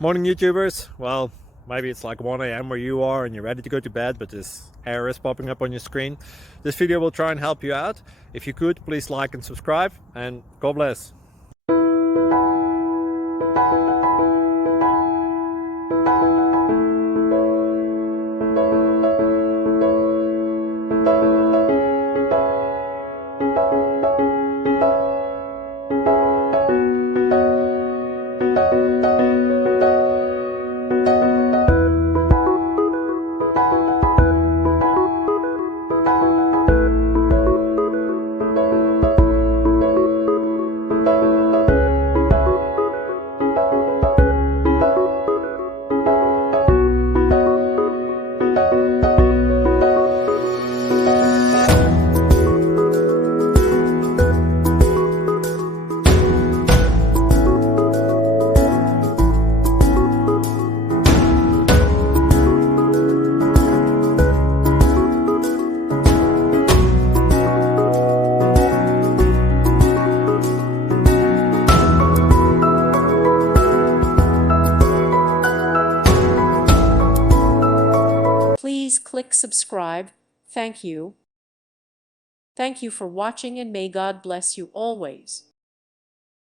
Morning YouTubers. Well, maybe it's like 1 a.m. where you are and you're ready to go to bed, but this error is popping up on your screen. This video will try and help you out. If you could, please like and subscribe, and God bless. Please click subscribe. Thank you. Thank you for watching, and may God bless you always.